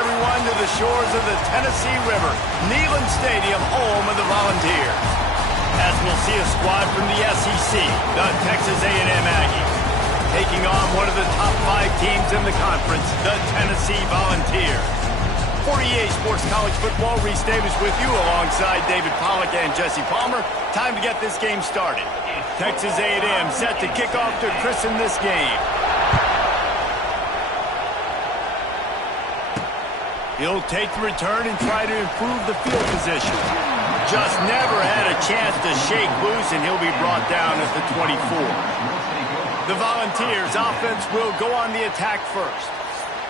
everyone, to the shores of the Tennessee River, Neyland Stadium, home of the Volunteers. As we'll see a squad from the SEC, the Texas A&M Aggies, taking on one of the top 5 teams in the conference, the Tennessee Volunteers. For EA Sports College Football, Reese Davis with you alongside David Pollack and Jesse Palmer. Time to get this game started. Texas A&M set to kick off to christen this game. He'll take the return and try to improve the field position. Just never had a chance to shake loose, and he'll be brought down at the 24. The Volunteers' offense will go on the attack first.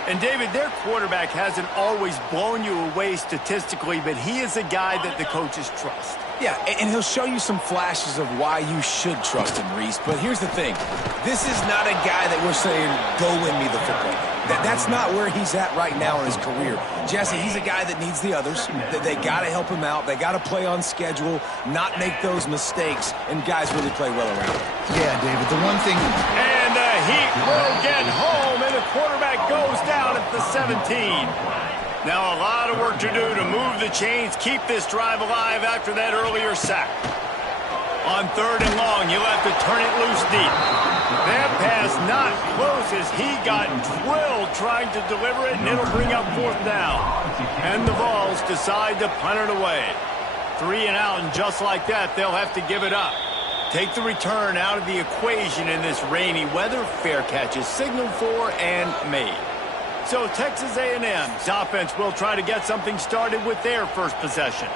And, David, their quarterback hasn't always blown you away statistically, but he is a guy that the coaches trust. Yeah, and he'll show you some flashes of why you should trust him, Reese. But here's the thing. This is not a guy that we're saying, go win me the football game. That's not where he's at right now in his career. Jesse, he's a guy that needs the others. They got to help him out. They got to play on schedule, not make those mistakes, and guys really play well around him. Yeah, David, the one thing... And the Heat will get home, and the quarterback goes down at the 17. Now a lot of work to do to move the chains, keep this drive alive after that earlier sack. On 3rd and long, you'll have to turn it loose deep. That pass not close as he got drilled trying to deliver it, and it'll bring up 4th down. And the Vols decide to punt it away. 3 and out, and just like that, they'll have to give it up. Take the return out of the equation in this rainy weather. Fair catch is signaled for and made. So Texas A&M's offense will try to get something started with their first possession.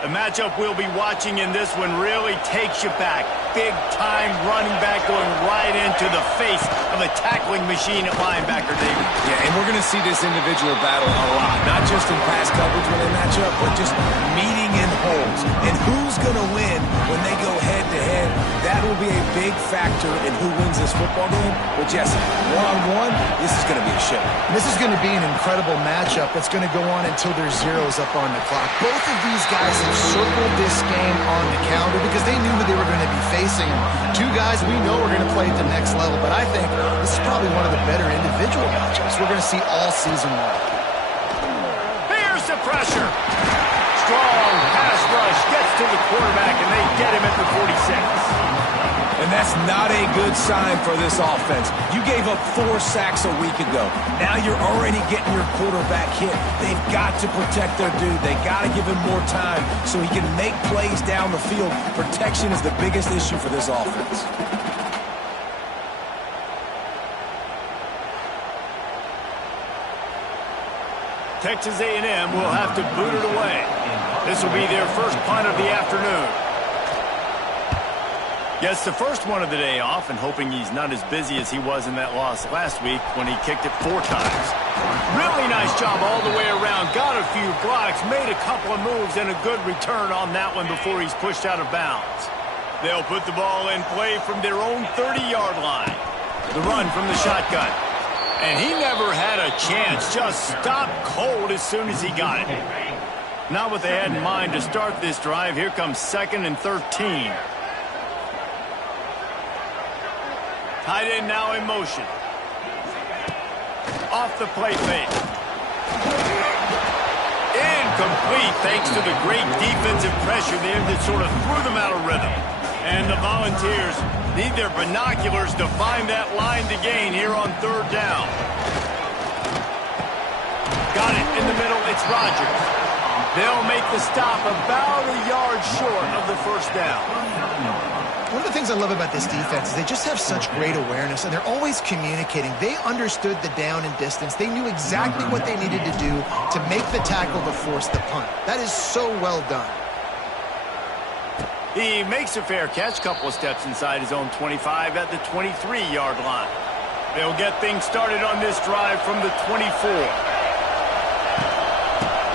The matchup we'll be watching in this one really takes you back. Big-time running back going right into the face of a tackling machine at linebacker, David. Yeah, and we're going to see this individual battle a lot. Not just in pass coverage when they match up, but just meeting in holes. And who's going to win when they go head-to-head? That will be a big factor in who wins this football game. But, Jesse, one-on-one, this is going to be a show. This is going to be an incredible matchup that's going to go on until there's zeros up on the clock. Both of these guys have circled this game on the calendar because they knew who they were going to be facing. 2 guys we know are going to play at the next level, but I think this is probably one of the better individual matchups we're going to see all season long. Here's the pressure. Strong pass rush gets to the quarterback, and they get him at the 46. And that's not a good sign for this offense. You gave up 4 sacks a week ago. Now you're already getting your quarterback hit. They've got to protect their dude. They got to give him more time so he can make plays down the field. Protection is the biggest issue for this offense. Texas A&M will have to boot it away. This will be their first punt of the afternoon. Gets the first one of the day off, and hoping he's not as busy as he was in that loss last week when he kicked it 4 times. Really nice job all the way around. Got a few blocks, made a couple of moves, and a good return on that one before he's pushed out of bounds. They'll put the ball in play from their own 30-yard line. The run from the shotgun. And he never had a chance. Just stopped cold as soon as he got it. Not what they had in mind to start this drive. Here comes 2nd and 13. Tight end now in motion. Off the play fake. Incomplete thanks to the great defensive pressure there that sort of threw them out of rhythm. And the Volunteers need their binoculars to find that line to gain here on 3rd down. Got it in the middle. It's Rodgers. They'll make the stop about a yard short of the 1st down. One of the things I love about this defense is they just have such great awareness, and they're always communicating. They understood the down and distance. They knew exactly what they needed to do to make the tackle to force the punt. That is so well done. He makes a fair catch, couple of steps inside his own 25 at the 23-yard line. They'll get things started on this drive from the 24.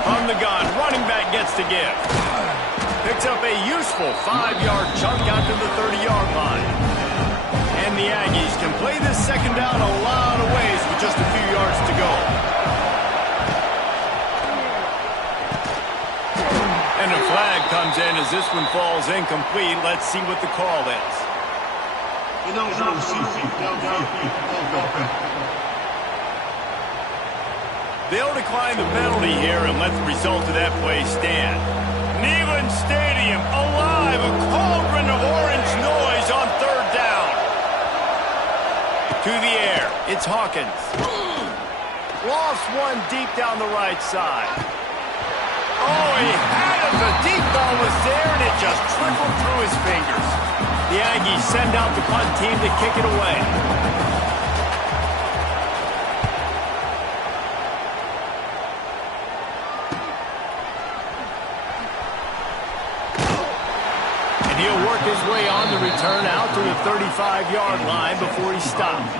From the gun, running back gets to give. Picks up a useful 5-yard chunk out to the 30-yard line. And the Aggies can play this 2nd down a lot of ways with just a few yards to go. And a flag comes in as this one falls incomplete. Let's see what the call is. They'll decline the penalty here and let the result of that play stand. Neyland Stadium alive, a cauldron of orange noise on third down. To the air, it's Hawkins. Lost one deep down the right side. Oh, he had it. The deep ball was there, and it just trickled through his fingers. The Aggies send out the punt team to kick it away. And he'll work his way on the return out to the 35-yard line before he stopped.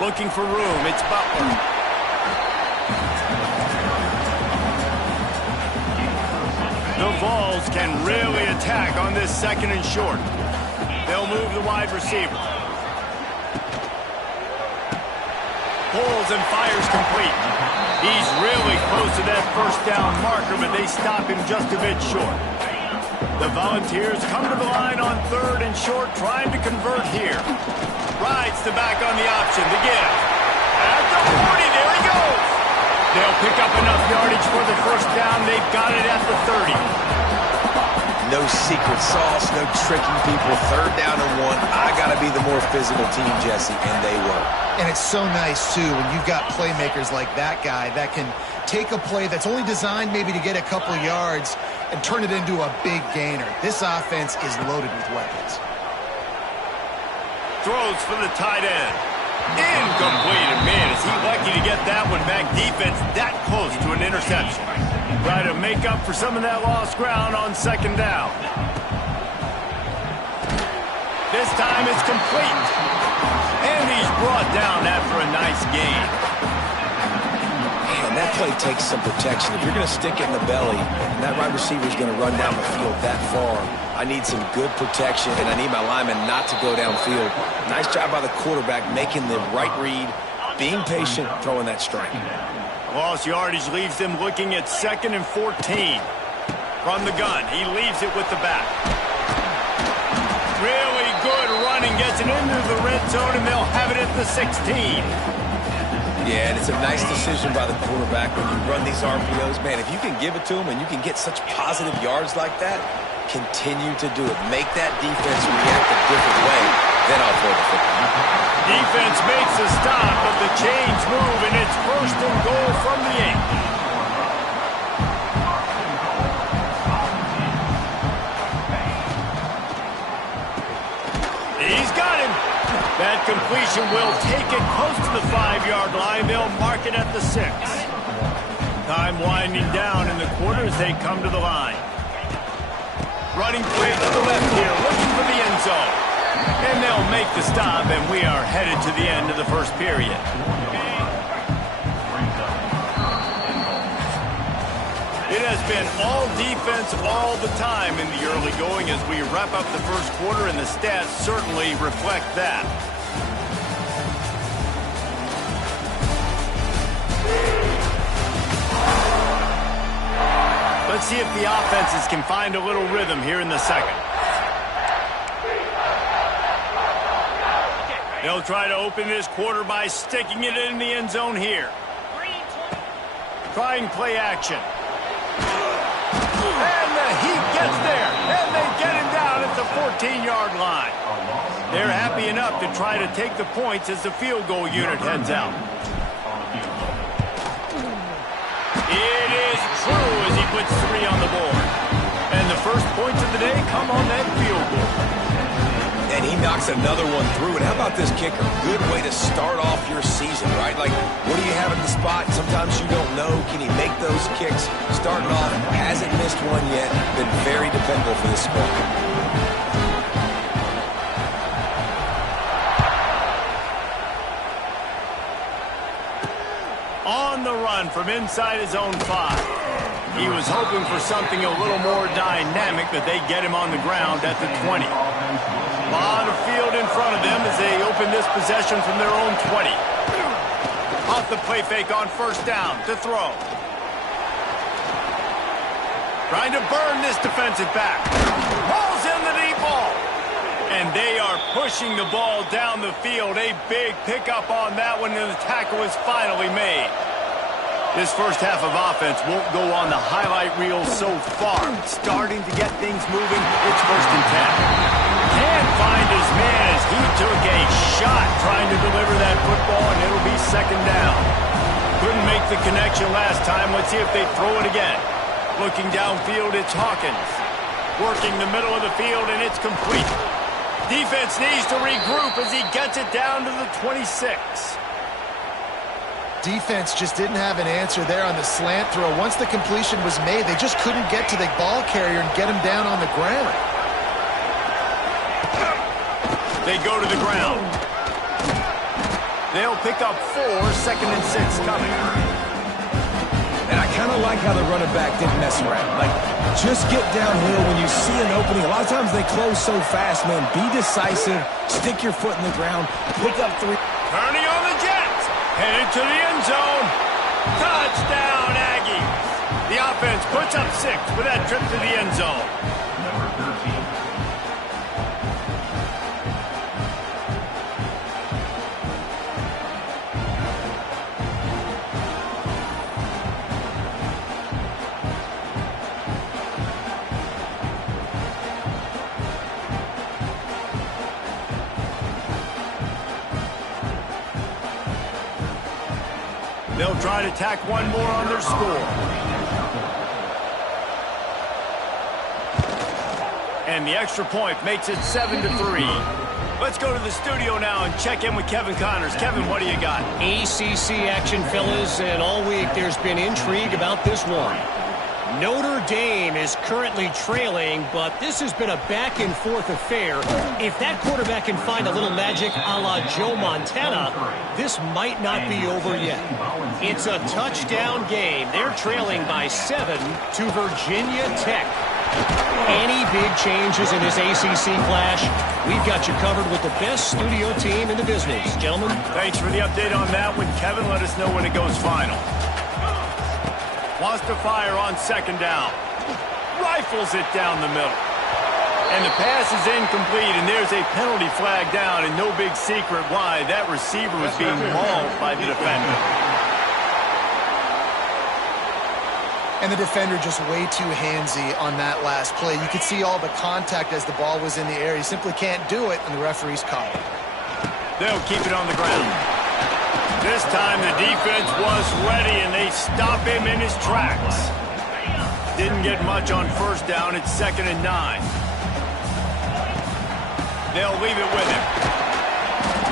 Looking for room, it's Butler. The Vols can really attack on this second and short. They'll move the wide receiver. Pulls and fires complete. He's really close to that first down marker, but they stop him just a bit short. The Volunteers come to the line on third and short, trying to convert here. Rides the back on the option, the give. At the 40, there he goes. They'll pick up enough yardage for the first down. They've got it at the 30. No secret sauce, no tricking people. Third down and 1. I got to be the more physical team, Jesse, and they were. And it's so nice, too, when you've got playmakers like that guy that can take a play that's only designed maybe to get a couple yards and turn it into a big gainer. This offense is loaded with weapons. Throws for the tight end. Incomplete. And man, is he lucky to get that one back. Defense that close to an interception. Try to make up for some of that lost ground on second down. This time it's complete. And he's brought down after a nice gain. Man, that play takes some protection. If you're going to stick it in the belly, and that wide receiver is going to run down the field that far, I need some good protection, and I need my lineman not to go downfield. Nice job by the quarterback making the right read, being patient, throwing that strike. Lost yardage leaves them looking at 2nd and 14. From the gun, he leaves it with the back. Really good running, gets it into the red zone, and they'll have it at the 16. Yeah, and it's a nice decision by the quarterback when you run these RPOs. Man, if you can give it to him and you can get such positive yards like that, continue to do it. Make that defense react a different way. Then I'll throw the football. Defense makes a stop, but the chains move, and it's 1st and goal from the 8. He's got him. That completion will take it close to the 5-yard line. They'll mark it at the 6. Time winding down in the quarter as they come to the line. Running play to the left here, looking for the end zone. And they'll make the stop, and we are headed to the end of the first period. It has been all defense all the time in the early going as we wrap up the first quarter, and the stats certainly reflect that. Let's see if the offenses can find a little rhythm here in the second. They'll try to open this quarter by sticking it in the end zone here. Trying play action. And the heat gets there, and they get him down at the 14-yard line. They're happy enough to try to take the points as the field goal unit heads out. It is true as he puts 3 on the board. And the first points of the day come on that field goal. And he knocks another one through. And how about this kicker? Good way to start off your season, right? Like, what do you have at the spot? Sometimes you don't know. Can he make those kicks? Starting off, hasn't missed one yet. Been very dependable for this squad. On the run from inside his own 5. He was hoping for something a little more dynamic, but they get him on the ground at the 20. A lot of field in front of them as they open this possession from their own 20. Off the play fake on first down to throw. Trying to burn this defensive back. Balls in the deep ball. And they are pushing the ball down the field. A big pickup on that one, and the tackle is finally made. This first half of offense won't go on the highlight reel so far. Starting to get things moving. It's 1st and 10. Can't find his man as he took a shot trying to deliver that football, and it'll be 2nd down. Couldn't make the connection last time. Let's see if they throw it again. Looking downfield, it's Hawkins. Working the middle of the field, and it's complete. Defense needs to regroup as he gets it down to the 26. Defense just didn't have an answer there on the slant throw. Once the completion was made, they just couldn't get to the ball carrier and get him down on the ground. They go to the ground. They'll pick up 4, 2nd and 6 coming. And I kind of like how the running back didn't mess around. Like, just get downhill when you see an opening. A lot of times they close so fast, man. Be decisive. Stick your foot in the ground. Pick up 3. Turning on the Jets. Headed to the end zone. Touchdown, Aggies. The offense puts up 6 with that trip to the end zone. They'll try to tack one more on their score. And the extra point makes it 7-3. Let's go to the studio now and check in with Kevin Connors. Kevin, what do you got? ACC action, fellas, and all week there's been intrigue about this one. Notre Dame is currently trailing, but this has been a back-and-forth affair. If that quarterback can find a little magic a la Joe Montana, this might not be over yet. It's a touchdown game. They're trailing by 7 to Virginia Tech. Any big changes in this ACC clash, we've got you covered with the best studio team in the business. Gentlemen. Thanks for the update on that one, Kevin. Let us know when it goes final. Wants to fire on 2nd down. Rifles it down the middle. And the pass is incomplete, and there's a penalty flag down, and no big secret why. That receiver was being mauled by the defender. And the defender just way too handsy on that last play. You could see all the contact as the ball was in the air. He simply can't do it, and the referee's caught it. They'll keep it on the ground. This time the defense was ready, and they stop him in his tracks. Didn't get much on 1st down. It's 2nd and 9. They'll leave it with him.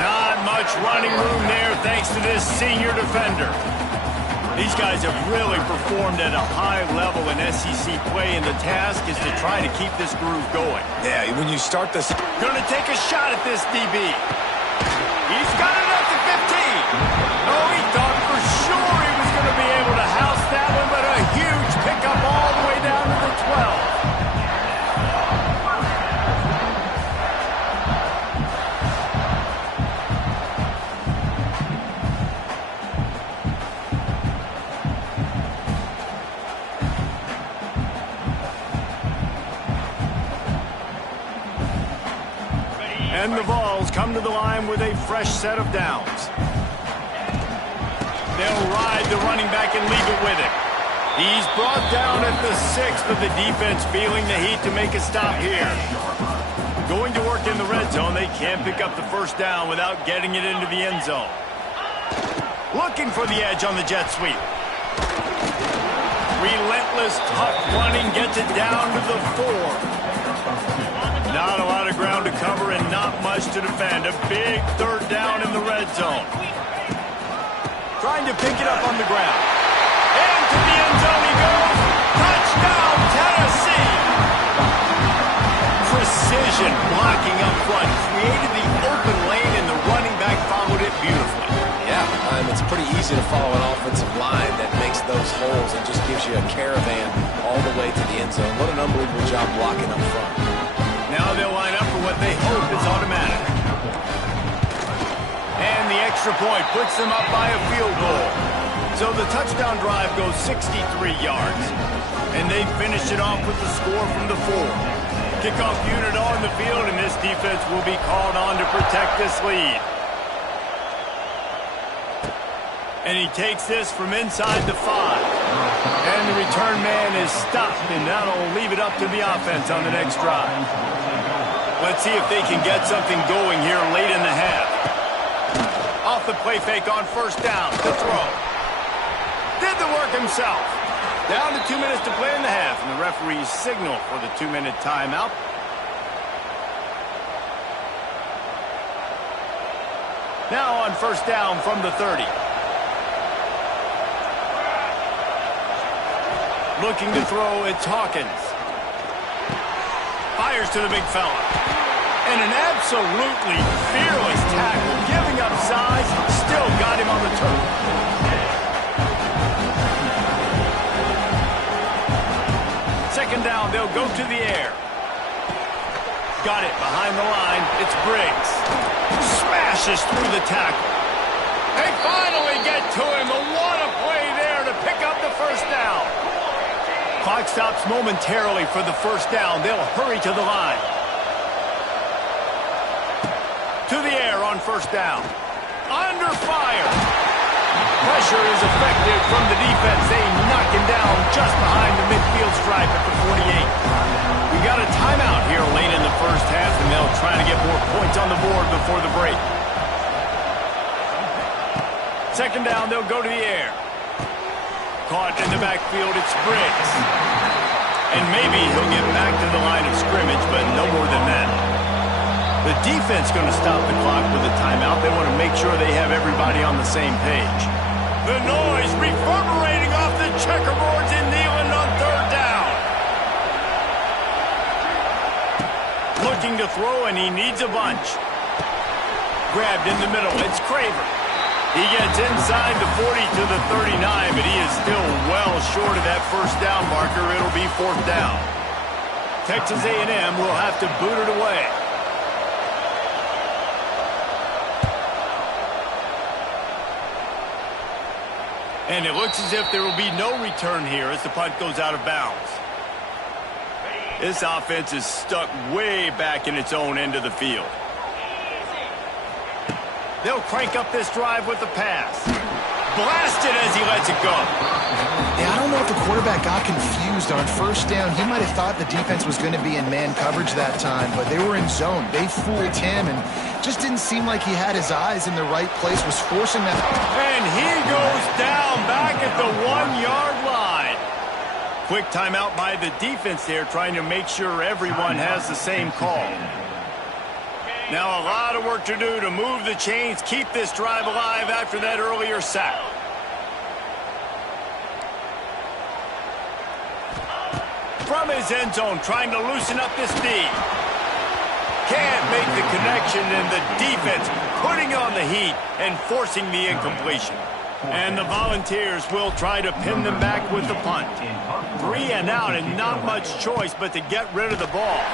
Not much running room there thanks to this senior defender. These guys have really performed at a high level in SEC play, and the task is to try to keep this groove going. Yeah, when you start this... Gonna take a shot at this DB. He's got it up to 15. Oh, he thought for sure he was going to be able to house that one, but a huge pickup all the way down to the 12. And the Vols come to the line with a fresh set of downs. They'll ride the running back and leave it with him. He's brought down at the 6, but the defense feeling the heat to make a stop here. Going to work in the red zone. They can't pick up the 1st down without getting it into the end zone. Looking for the edge on the jet sweep. Relentless, tough running gets it down to the 4. Not a lot of ground to cover and not much to defend. A big 3rd down in the red zone. Trying to pick it up on the ground. And to the end zone he goes. Touchdown, Tennessee! Precision blocking up front. Created the open lane, and the running back followed it beautifully. Yeah, it's pretty easy to follow an offensive line that makes those holes and just gives you a caravan all the way to the end zone. What an unbelievable job blocking up front. Now they'll line up for what they hope is automatic. And the extra point puts them up by a field goal. So the touchdown drive goes 63 yards. And they finish it off with the score from the 4. Kickoff unit on the field, and this defense will be called on to protect this lead. And he takes this from inside the 5. And the return man is stopped, and that'll leave it up to the offense on the next drive. Let's see if they can get something going here late in the half. Off the play fake on first down, the throw. Did the work himself. Down to 2 minutes to play in the half, and the referees signal for the 2-minute timeout. Now on first down from the 30. Looking to throw, it's Hawkins. Fires to the big fella. And an absolutely fearless tackle, giving up size, still got him on the turf. Second down, they'll go to the air. Got it behind the line, it's Briggs. Smashes through the tackle. They finally get to him, and what a play there to pick up the first down. Clock stops momentarily for the first down. They'll hurry to the line. To the air on first down. Under fire. Pressure is effective from the defense. They knock him down just behind the midfield stripe at the 48. We got a timeout here late in the first half, and they'll try to get more points on the board before the break. Second down, they'll go to the air. Caught in the backfield, it's Briggs. And maybe he'll get back to the line of scrimmage, but no more than that. The defense going to stop the clock with a timeout. They want to make sure they have everybody on the same page. The noise reverberating off the checkerboards in Neyland on third down. Looking to throw, and he needs a bunch. Grabbed in the middle, it's Craver. He gets inside the 40 to the 39, but he is still well short of that first down marker. It'll be fourth down. Texas A&M will have to boot it away. And it looks as if there will be no return here as the punt goes out of bounds. This offense is stuck way back in its own end of the field. They'll crank up this drive with the pass. Blasted as he lets it go. Yeah, I don't know if the quarterback got confused on first down. He might have thought the defense was going to be in man coverage that time, but they were in zone. They fooled him, and just didn't seem like he had his eyes in the right place, was forcing that. And he goes down back at the 1-yard line. Quick timeout by the defense there, trying to make sure everyone has the same call. Now a lot of work to do to move the chains, keep this drive alive after that earlier sack. From his end zone, trying to loosen up this D. Can't make the connection, and the defense putting on the heat and forcing the incompletion. And the Volunteers will try to pin them back with the punt. 3 and out, and not much choice but to get rid of the ball.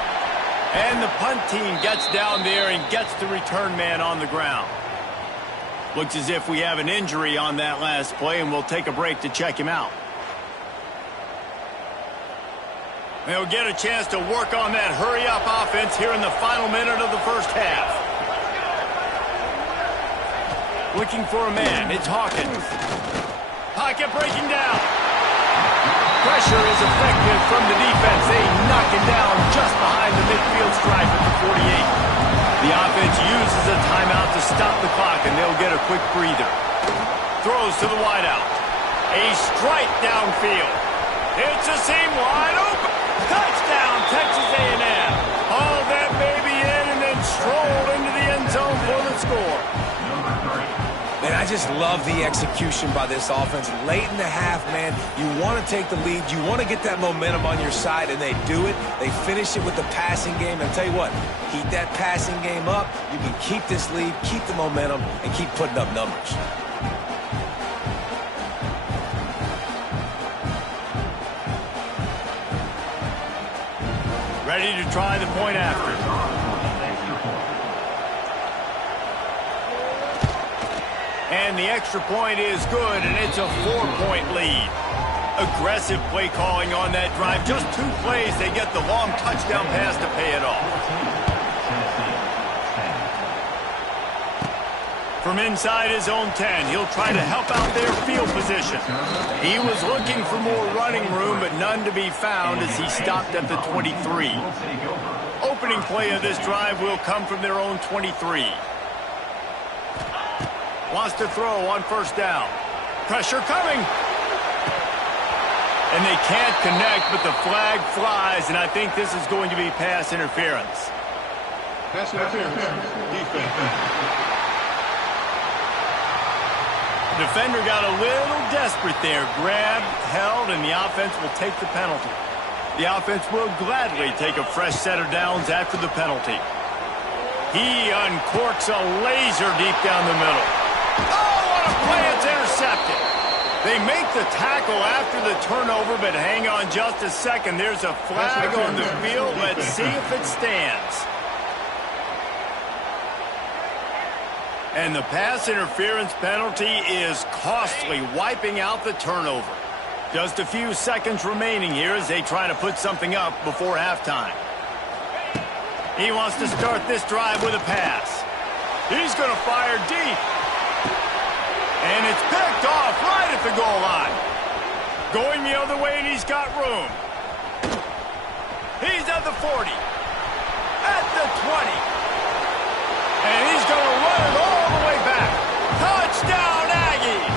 And the punt team gets down there and gets the return man on the ground. Looks as if we have an injury on that last play, and we'll take a break to check him out. They'll get a chance to work on that hurry-up offense here in the final minute of the first half. Looking for a man, it's Hawkins. Pocket breaking down. Pressure is effective from the defense. They knock him down just behind the midfield stripe at the 48. The offense uses a timeout to stop the clock, and they'll get a quick breather. Throws to the wideout. A strike downfield. It's a seam wide open. Touchdown, Texas A&M. All that baby in and then strolled into the end zone for the score. Man, I just love the execution by this offense. Late in the half, man, you want to take the lead. You want to get that momentum on your side, and they do it. They finish it with the passing game. And I'll tell you what, keep that passing game up. You can keep this lead, keep the momentum, and keep putting up numbers. Ready to try the point after. And the extra point is good, and it's a 4-point lead. Aggressive play calling on that drive. Just 2 plays, they get the long touchdown pass to pay it off. From inside his own 10, he'll try to help out their field position. He was looking for more running room, but none to be found as he stopped at the 23. Opening play of this drive will come from their own 23. Wants to throw on first down. Pressure coming. And they can't connect, but the flag flies, and I think this is going to be pass interference. Pass interference. Defense. Defender got a little desperate there. Grabbed, held, and the offense will take the penalty. The offense will gladly take a fresh set of downs after the penalty. He uncorks a laser deep down the middle. Oh, what a play! It's intercepted. They make the tackle after the turnover, but hang on just a second. There's a flag on the field. Let's see if it stands. And the pass interference penalty is costly, wiping out the turnover. Just a few seconds remaining here as they try to put something up before halftime. He wants to start this drive with a pass. He's going to fire deep. And it's picked off right at the goal line. Going the other way, and he's got room. He's at the 40. At the 20. And he's going to run it all the way back. Touchdown, Aggies!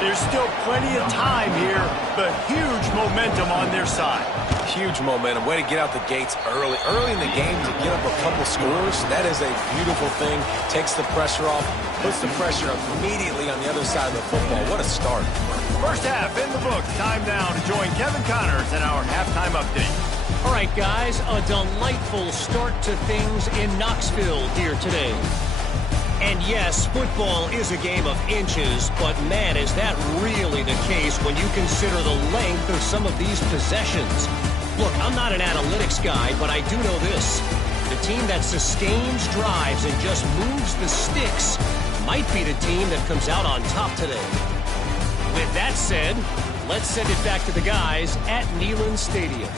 There's still plenty of time here, but huge momentum on their side. Huge momentum. Way to get out the gates early. Early in the game to get up a couple scores, that is a beautiful thing. Takes the pressure off, puts the pressure immediately on the other side of the football. What a start. First half in the books. Time now to join Kevin Connors in our halftime update. All right, guys, a delightful start to things in Knoxville here today. And yes, football is a game of inches, but man, is that really the case when you consider the length of some of these possessions. Look, I'm not an analytics guy, but I do know this. The team that sustains drives and just moves the sticks might be the team that comes out on top today. With that said, let's send it back to the guys at Neyland Stadium.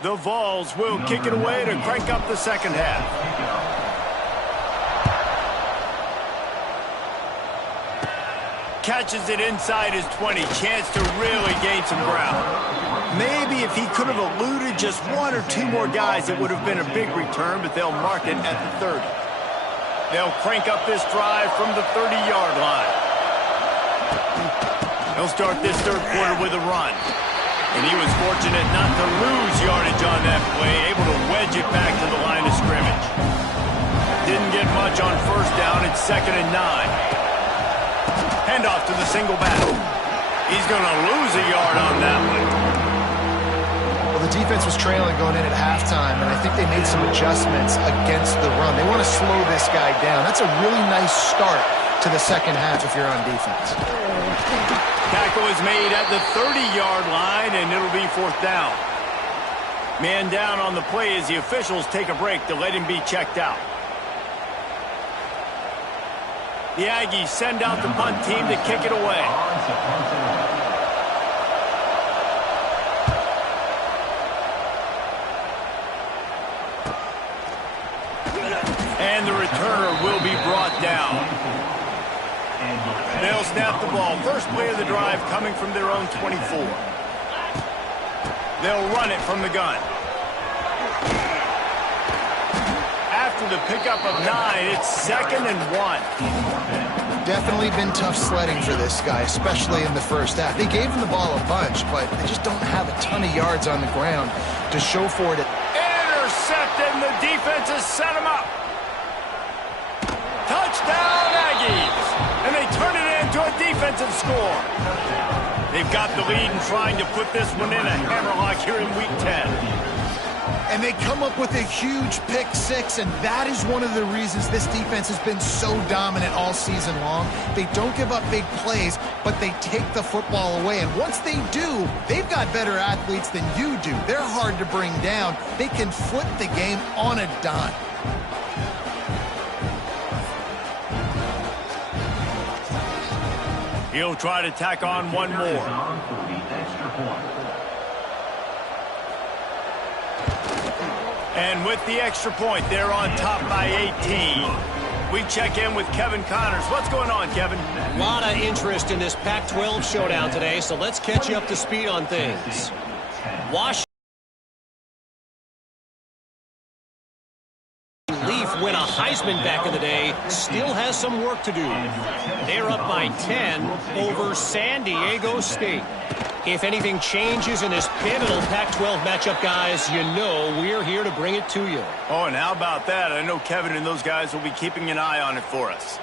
The Vols will kick it away to crank up the second half. Catches it inside his 20. Chance to really gain some ground. Maybe if he could have eluded just 1 or 2 more guys, it would have been a big return, but they'll mark it at the 30. They'll crank up this drive from the 30-yard line. They'll start this third quarter with a run. And he was fortunate not to lose yardage on that play, able to wedge it back to the line of scrimmage. Didn't get much on first down. It's 2nd and 9. Handoff to the single back. He's going to lose a yard on that one. Well, the defense was trailing going in at halftime, and I think they made some adjustments against the run. They want to slow this guy down. That's a really nice start to the second half if you're on defense. Tackle is made at the 30-yard line, and it'll be 4th down. Man down on the play as the officials take a break to let him be checked out. The Aggies send out the punt team to kick it away. And the returner will be brought down. They'll snap the ball. First play of the drive coming from their own 24. They'll run it from the gun. After the pickup of 9, it's 2nd and 1. Definitely been tough sledding for this guy, especially in the first half. They gave him the ball a bunch, but they just don't have a ton of yards on the ground to show for it. Intercepted, and the defense has set him up. Touchdown, Aggies! And they turn it into a defensive score. They've got the lead and trying to put this one in a hammerlock here in Week 10. And they come up with a huge pick six, and that is one of the reasons this defense has been so dominant all season long. They don't give up big plays, but they take the football away. And once they do, they've got better athletes than you do. They're hard to bring down. They can flip the game on a dime. He'll try to tack on one more. And with the extra point, they're on top by 18. We check in with Kevin Connors. What's going on, Kevin? A lot of interest in this Pac-12 showdown today, so let's catch you up to speed on things. Washington Leaf win a Heisman back in the day, still has some work to do. They're up by 10 over San Diego State. If anything changes in this pivotal Pac-12 matchup, guys, you know we're here to bring it to you. Oh, and how about that? I know Kevin and those guys will be keeping an eye on it for us.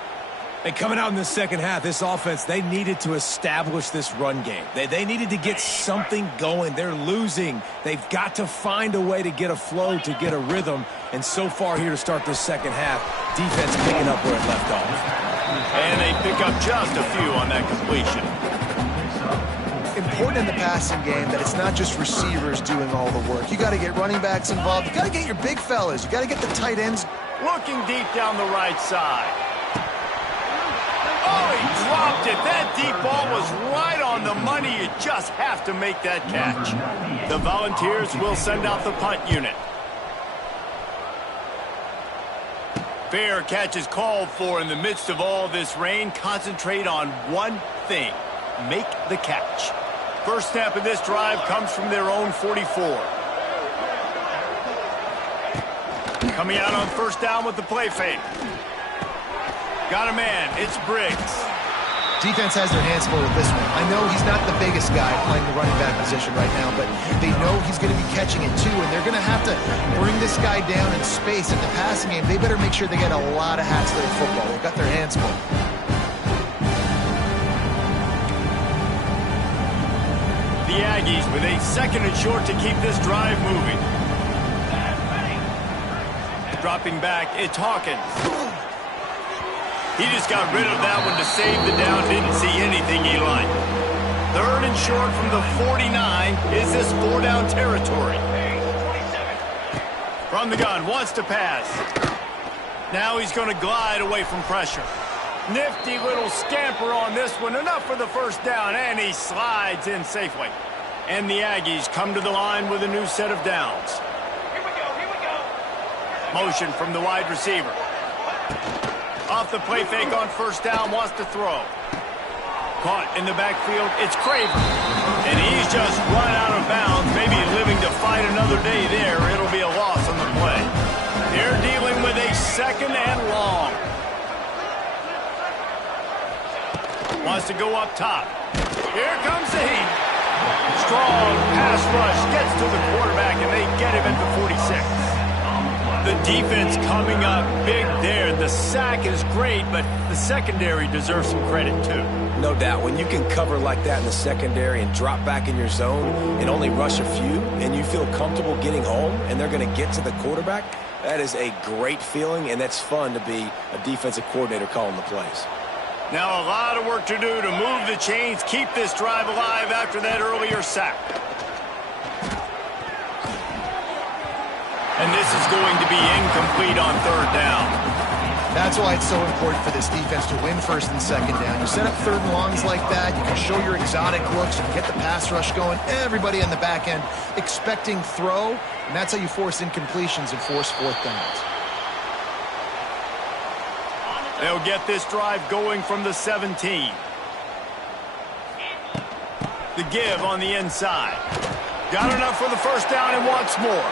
And coming out in the second half, this offense, they needed to establish this run game. They needed to get something going. They're losing. They've got to find a way to get a flow, to get a rhythm. And so far here to start this second half, defense picking up where it left off. And they pick up just a few on that completion. Important in the passing game that it's not just receivers doing all the work. You got to get running backs involved. You got to get your big fellas. You got to get the tight ends. Looking deep down the right side. Oh, he dropped it. That deep ball was right on the money. You just have to make that catch. The Volunteers will send out the punt unit. Fair catch is called for in the midst of all this rain. Concentrate on one thing. Make the catch. First snap of this drive comes from their own 44. Coming out on first down with the play fake. Got a man. It's Briggs. Defense has their hands full with this one. I know he's not the biggest guy playing the running back position right now, but they know he's going to be catching it too, and they're going to have to bring this guy down in space in the passing game. They better make sure they get a lot of hats to the football. They've got their hands full. The Aggies with a second and short to keep this drive moving. Dropping back, it's Hawkins. He just got rid of that one to save the down. Didn't see anything he liked. Third and short from the 49. Is this four-down territory? From the gun, wants to pass. Now he's going to glide away from pressure. Nifty little scamper on this one. Enough for the first down, and he slides in safely. And the Aggies come to the line with a new set of downs. Here we go. Motion from the wide receiver. Off the play fake on first down, wants to throw. Caught in the backfield, it's Craver. And he's just run out of bounds, maybe living to fight another day there. It'll be a loss on the play. They're dealing with a second and long. Wants to go up top. Here comes the heat. Strong pass rush gets to the quarterback, and they get him at the 46. The defense coming up big there. The sack is great, but the secondary deserves some credit too. No doubt. When you can cover like that in the secondary and drop back in your zone and only rush a few, and you feel comfortable getting home, and they're going to get to the quarterback, that is a great feeling, and that's fun to be a defensive coordinator calling the plays. Now a lot of work to do to move the chains, keep this drive alive after that earlier sack. And this is going to be incomplete on third down. That's why it's so important for this defense to win first and second down. You set up third and longs like that, you can show your exotic looks, you can get the pass rush going, everybody on the back end expecting throw, and that's how you force incompletions and force fourth downs. They'll get this drive going from the 17. The give on the inside. Got enough for the first down and wants more.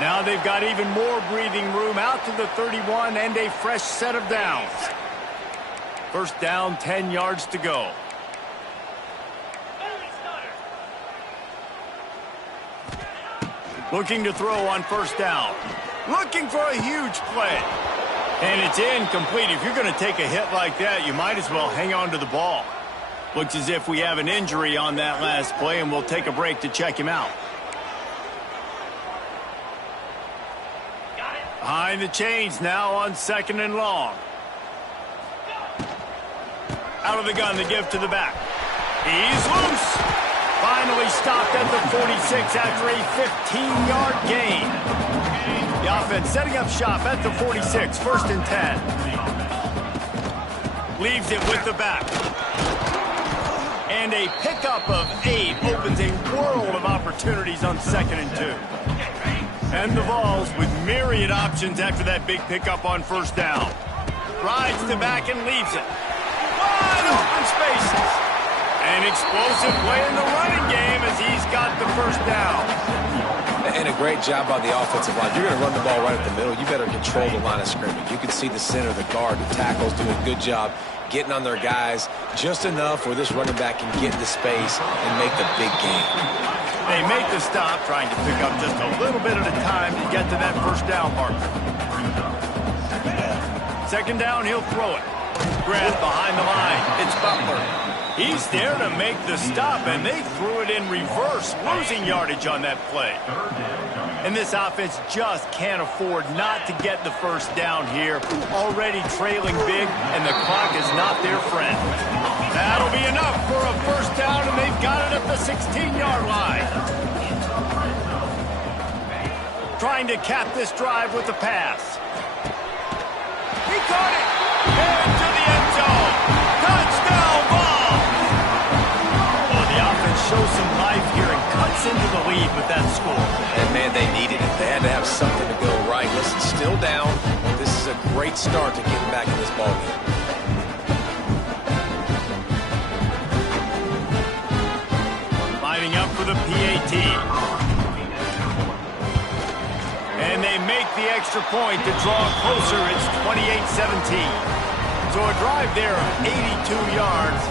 Now they've got even more breathing room out to the 31 and a fresh set of downs. First down, 10 yards to go. Looking to throw on first down. Looking for a huge play. And it's incomplete. If you're going to take a hit like that, you might as well hang on to the ball. Looks as if we have an injury on that last play, and we'll take a break to check him out. Behind the chains now on 2nd and long. Out of the gun, the give to the back. He's loose. Finally stopped at the 46 after a 15-yard gain. The offense setting up shop at the 46, 1st and 10. Leaves it with the back. And a pickup of 8 opens a world of opportunities on 2nd and 2. And the Vols with myriad options after that big pickup on 1st down. Rides the back and leaves it. Wide open spaces. An explosive play in the running game as he's got the 1st down. And a great job by the offensive line. You're going to run the ball right at the middle. You better control the line of scrimmage. You can see the center, the guard, the tackles doing a good job getting on their guys just enough where this running back can get into space and make the big game. They make the stop, trying to pick up just a little bit at a time to get to that 1st down marker. 2nd down, he'll throw it. Grab behind the line. It's Butler. He's there to make the stop, and they threw it in reverse, losing yardage on that play. And this offense just can't afford not to get the 1st down here. Already trailing big, and the clock is not their friend. That'll be enough for a 1st down, and they've got it at the 16-yard line. Trying to cap this drive with the pass. He caught it. Into the end zone. Touchdown ball. Oh, the offense shows some life here and cuts into the lead with that score. And, man, they needed it. They had to have something to go right. Listen, still down. This is a great start to getting back in this ballgame. Lining up for the PAT. And they make the extra point to draw closer. It's 28-17. So a drive there of 82 yards.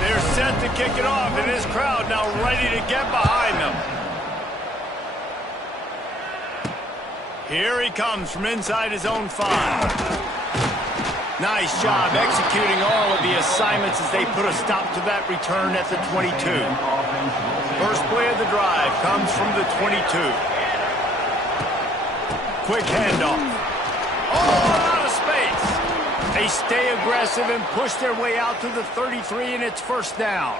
They're set to kick it off, and this crowd now ready to get behind them. Here he comes from inside his own 5. Nice job executing all of the assignments as they put a stop to that return at the 22. First play of the drive comes from the 22. Quick handoff. Oh, out of space. They stay aggressive and push their way out to the 33, and it's 1st down.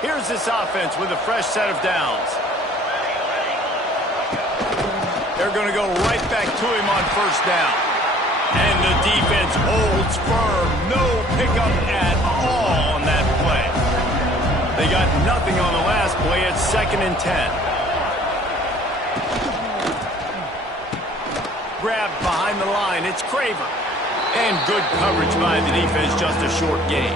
Here's this offense with a fresh set of downs. They're going to go right back to him on 1st down. And the defense holds firm. No pickup at all on that play. They got nothing on the last play. It's 2nd and 10. Grabbed behind the line. It's Craver. And good coverage by the defense, just a short gain.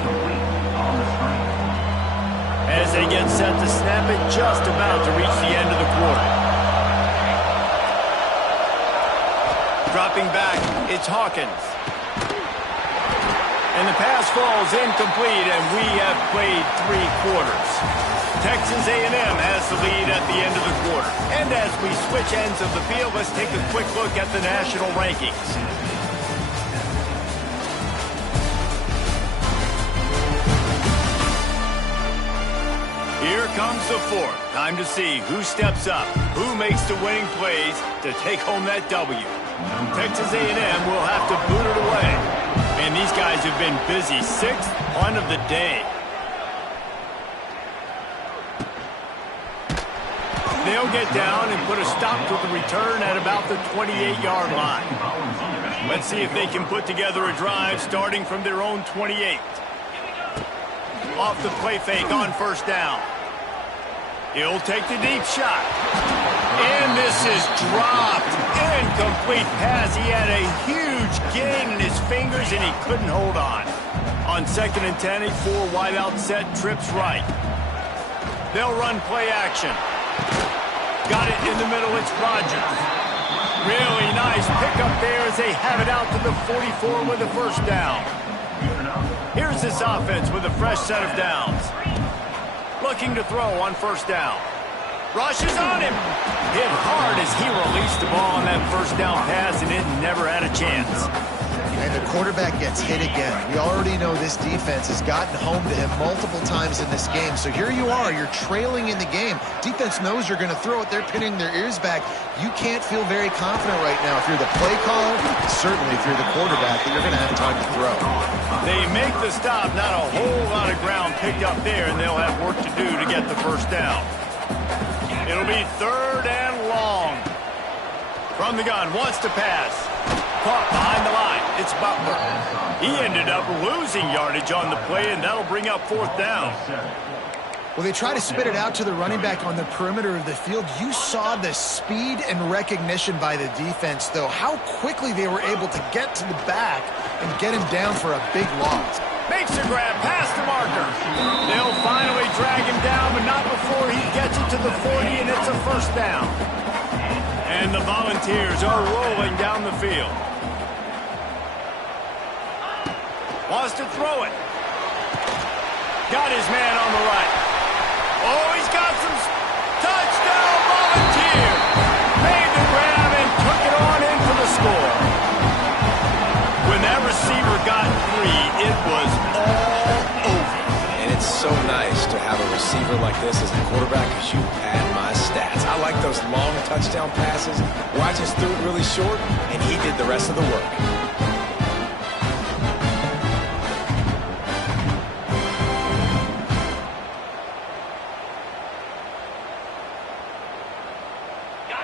As they get set to snap it, just about to reach the end of the quarter. Dropping back, it's Hawkins. And the pass falls incomplete, and we have played 3 quarters. Texas A&M has the lead at the end of the quarter. And as we switch ends of the field, let's take a quick look at the national rankings. Here comes the 4th. Time to see who steps up, who makes the winning plays to take home that W. Texas A&M will have to boot it away. And these guys have been busy. 6th punt of the day. They'll get down and put a stop to the return at about the 28-yard line. Let's see if they can put together a drive starting from their own 28. Off the play fake on 1st down. He'll take the deep shot. And this is dropped. Incomplete pass. He had a huge gain in his fingers, and he couldn't hold on. On 2nd and 10, a 4 wide out set, trips right. They'll run play action. Got it in the middle. It's Rogers. Really nice pickup there as they have it out to the 44 with a 1st down. Here's this offense with a fresh set of downs. Looking to throw on 1st down. Rushes on him. Hit hard as he released the ball on that 1st down pass, and it never had a chance. And the quarterback gets hit again. We already know this defense has gotten home to him multiple times in this game. So here you are, you're trailing in the game. Defense knows you're going to throw it. They're pinning their ears back. You can't feel very confident right now if you're the play caller, certainly if you're the quarterback, that you're going to have time to throw. They make the stop, not a whole lot of ground picked up there, and they'll have work to do to get the first down. It'll be 3rd and long. From the gun, wants to pass. Caught behind the line. It's Butler. He ended up losing yardage on the play, and that'll bring up 4th down. Well, they try to spit it out to the running back on the perimeter of the field. You saw the speed and recognition by the defense, though, how quickly they were able to get to the back and get him down for a big loss. Makes a grab past the marker. They'll finally drag him down, but not before he gets it to the 40, and it's a 1st down. And the Volunteers are rolling down the field. Wants to throw it. Got his man on the right. Oh, he's got some touchdown, Volunteer. Made the grab and took it on in for the score. When that receiver got 3, it was all over. And it's so nice to have a receiver like this as a quarterback because you pad my stats. I like those long touchdown passes where I just threw it really short and he did the rest of the work.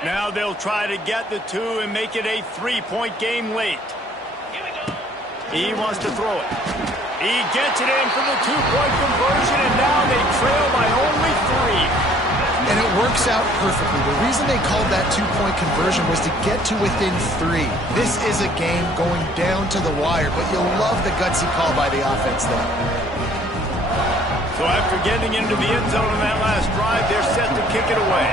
Now they'll try to get the 2 and make it a 3-point game late. He wants to throw it. He gets it in for the 2-point conversion, and now they trail by only 3. And it works out perfectly. The reason they called that 2-point conversion was to get to within 3. This is a game going down to the wire, but you'll love the gutsy call by the offense there. So after getting into the end zone on that last drive, they're set to kick it away.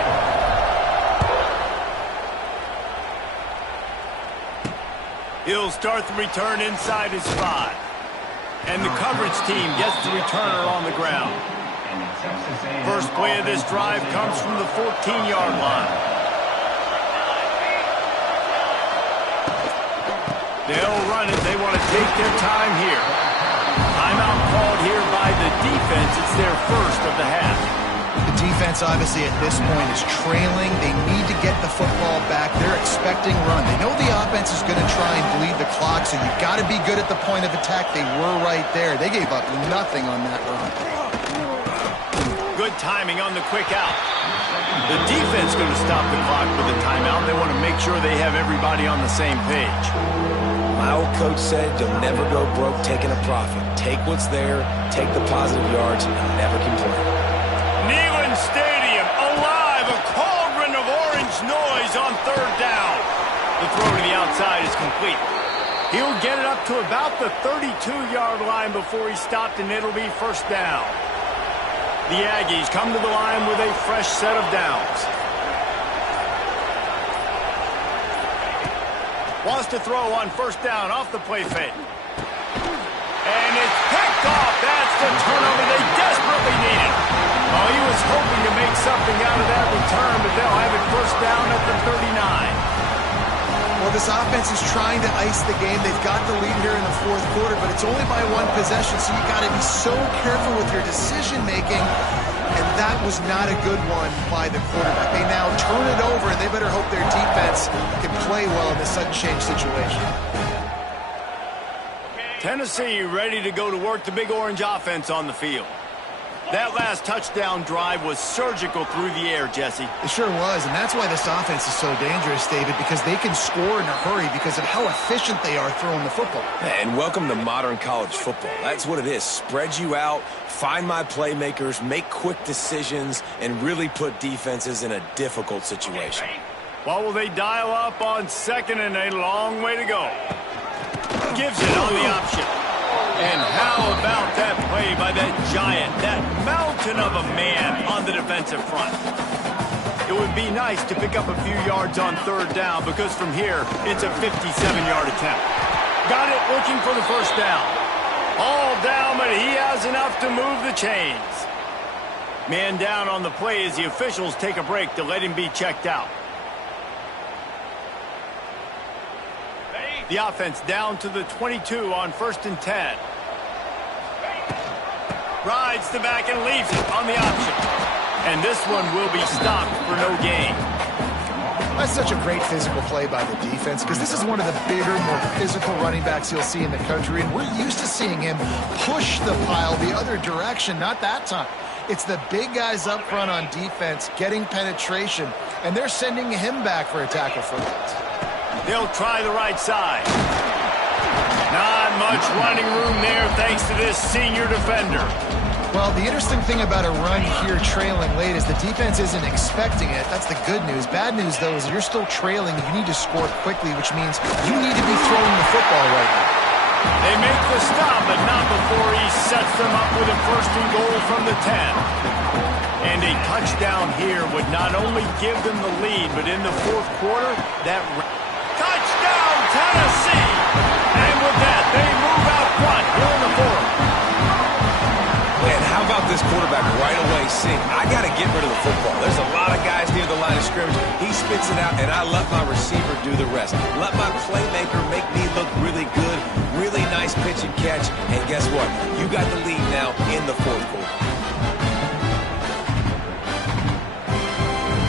He'll start the return inside his 5. And the coverage team gets the returner on the ground. First play of this drive comes from the 14-yard line. They'll run it. They want to take their time here. Timeout called here by the defense. It's their first of the half. The defense, obviously, at this point is trailing. They need to get the football back. They're expecting run. They know the offense is going to try and bleed the clock, so you've got to be good at the point of attack. They were right there. They gave up nothing on that run. Good timing on the quick out. The defense going to stop the clock with a timeout. They want to make sure they have everybody on the same page. My old coach said you'll never go broke taking a profit. Take what's there, take the positive yards, and never complain. Neyland Stadium alive, a cauldron of orange noise on 3rd down. The throw to the outside is complete. He'll get it up to about the 32-yard line before he stopped, and it'll be 1st down. The Aggies come to the line with a fresh set of downs. Wants to throw on 1st down off the play fake. And it's picked off. That's the turnover they desperately needed. Oh, he was hoping to make something out of that return, but they'll have it 1st down at the 39. Well, this offense is trying to ice the game. They've got the lead here in the 4th quarter, but it's only by 1 possession, so you got to be so careful with your decision-making, and that was not a good one by the quarterback. They now turn it over, and they better hope their defense can play well in this sudden change situation. Tennessee ready to go to work, the Big Orange offense on the field. That last touchdown drive was surgical through the air, Jesse. It sure was, and that's why this offense is so dangerous, David, because they can score in a hurry because of how efficient they are throwing the football. And welcome to modern college football. That's what it is. Spread you out, find my playmakers, make quick decisions, and really put defenses in a difficult situation. What will they dial up on 2nd and a long way to go? Gives it on the option. And how about that play by that giant, that mountain of a man on the defensive front? It would be nice to pick up a few yards on 3rd down because from here, it's a 57-yard attempt. Got it looking for the 1st down. All down, but he has enough to move the chains. Man down on the play as the officials take a break to let him be checked out. Ready? The offense down to the 22 on 1st and 10. Rides the back and leaves it on the option. And this one will be stopped for no gain. That's such a great physical play by the defense because this is one of the bigger, more physical running backs you'll see in the country, and we're used to seeing him push the pile the other direction. Not that time. It's the big guys up front on defense getting penetration, and they're sending him back for a tackle for loss. They'll try the right side. Not much running room there thanks to this senior defender. Well, the interesting thing about a run here trailing late is the defense isn't expecting it. That's the good news. Bad news, though, is you're still trailing. You need to score quickly, which means you need to be throwing the football right now. They make the stop, but not before he sets them up with a 1st and goal from the 10. And a touchdown here would not only give them the lead, but in the 4th quarter, that touchdown Tennessee! And with that, they move out front here in the 4th. Man, how about this quarterback right away saying, I got to get rid of the football. There's a lot of guys near the line of scrimmage. He spits it out, and I let my receiver do the rest. Let my playmaker make me look really good. Really nice pitch and catch. And guess what? You got the lead now in the 4th quarter.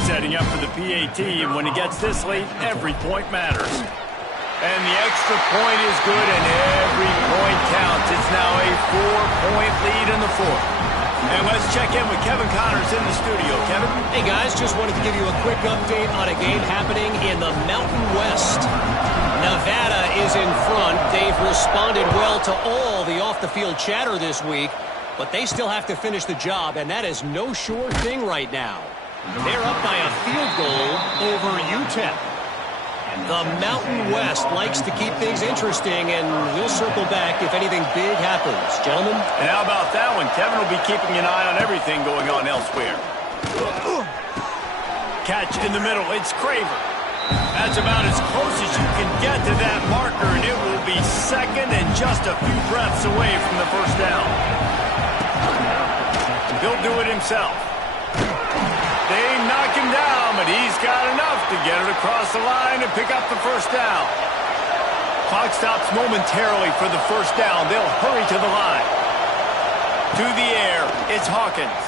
Setting up for the PAT, and when he gets this late, every point matters. And the extra point is good, and every point counts. It's now a 4-point lead in the 4th. And let's check in with Kevin Connors in the studio. Kevin? Hey, guys, just wanted to give you a quick update on a game happening in the Mountain West. Nevada is in front. They've responded well to all the off-the-field chatter this week, but they still have to finish the job, and that is no sure thing right now. They're up by a field goal over UTEP. The Mountain West likes to keep things interesting, and we'll circle back if anything big happens. Gentlemen? And how about that one? Kevin will be keeping an eye on everything going on elsewhere. Catch in the middle. It's Craver. That's about as close as you can get to that marker, and it will be 2nd and just a few breaths away from the 1st down. He'll do it himself. They knock him down, but he's got enough to get it across the line and pick up the 1st down. Clock stops momentarily for the 1st down. They'll hurry to the line. To the air, it's Hawkins.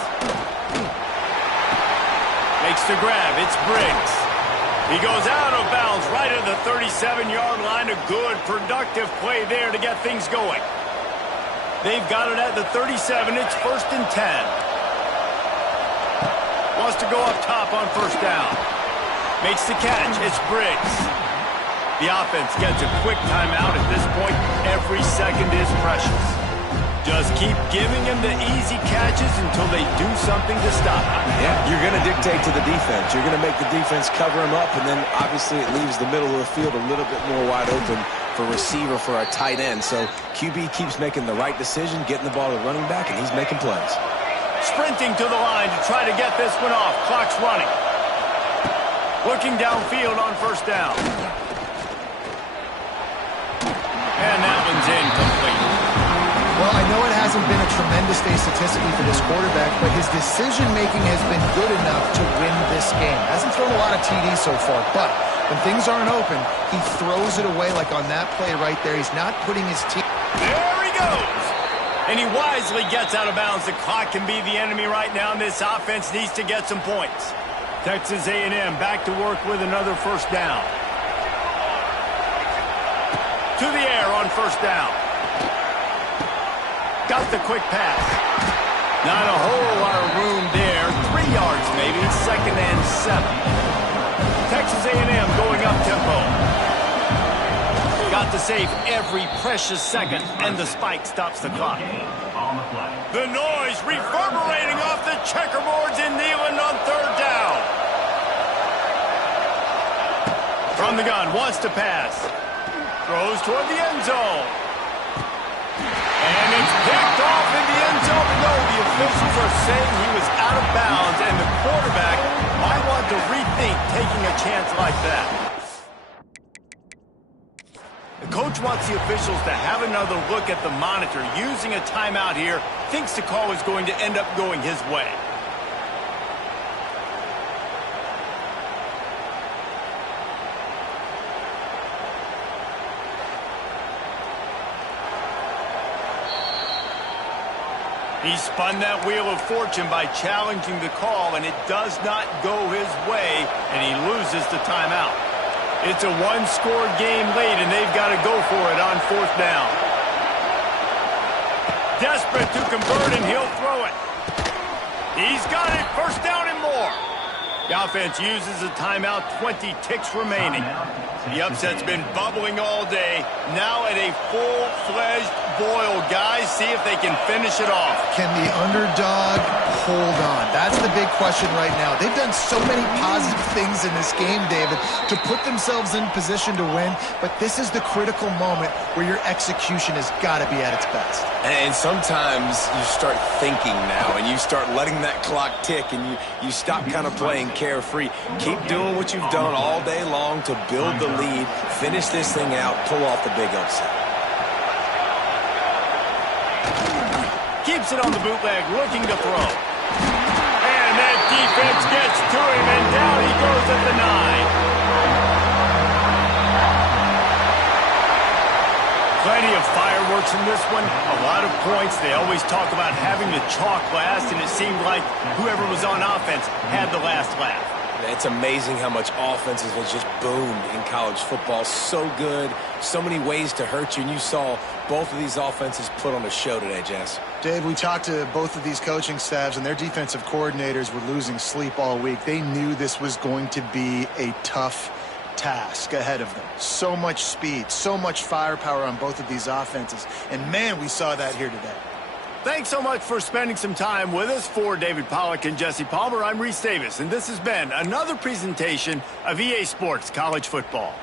Makes the grab, it's Briggs. He goes out of bounds right at the 37-yard line. A good, productive play there to get things going. They've got it at the 37. It's 1st and 10. Wants to go up top on 1st down. Makes the catch. It's Briggs. The offense gets a quick timeout at this point. Every second is precious. Just keep giving them the easy catches until they do something to stop it. Yeah, you're going to dictate to the defense. You're going to make the defense cover him up, and then obviously it leaves the middle of the field a little bit more wide open for receiver for a tight end. So QB keeps making the right decision, getting the ball to running back, and he's making plays. Sprinting to the line to try to get this one off. Clock's running. Looking downfield on 1st down. And that one's incomplete. Well, I know it hasn't been a tremendous day statistically for this quarterback, but his decision-making has been good enough to win this game. Hasn't thrown a lot of TDs so far, but when things aren't open, he throws it away like on that play right there. He's not putting his team... There he goes! And he wisely gets out of bounds. The clock can be the enemy right now, and this offense needs to get some points. Texas A&M back to work with another 1st down. To the air on 1st down. Got the quick pass. Not a whole lot of room there. 3 yards maybe. 2nd and 7. Texas A&M going up tempo. Got to save every precious second, and the spike stops the clock. The noise reverberating off the checkerboards in Neyland on 3rd down. From the gun, wants to pass. Throws toward the end zone. And it's picked off in the end zone. No, the officials are saying he was out of bounds, and the quarterback might want to rethink taking a chance like that. The coach wants the officials to have another look at the monitor. Using a timeout here, thinks the call is going to end up going his way. He spun that wheel of fortune by challenging the call, and it does not go his way, and he loses the timeout. It's a one-score game late, and they've got to go for it on 4th down. Desperate to convert, and he'll throw it. He's got it. 1st down and more. The offense uses a timeout, 20 ticks remaining. The upset's been bubbling all day. Now at a full-fledged boil. Guys, see if they can finish it off. Can the underdog hold on? That's the big question right now. They've done so many positive things in this game, David, to put themselves in position to win, but this is the critical moment where your execution has got to be at its best. And sometimes you start thinking now, and you start letting that clock tick, and you stop kind of playing carefree. Keep doing what you've done all day long to build the lead, finish this thing out, pull off the big upset. Keeps it on the bootleg, looking to throw. And that defense gets to him, and down he goes at the 9. Plenty of fireworks in this one. A lot of points. They always talk about having the chalk last, and it seemed like whoever was on offense had the last laugh. It's amazing how much offenses has just boomed in college football. So good, so many ways to hurt you, and you saw both of these offenses put on a show today, Jess. Dave, we talked to both of these coaching staffs, and their defensive coordinators were losing sleep all week. They knew this was going to be a tough task ahead of them. So much speed, so much firepower on both of these offenses, and man, we saw that here today. Thanks so much for spending some time with us. For David Pollack and Jesse Palmer, I'm Reese Davis, and this has been another presentation of EA Sports College Football.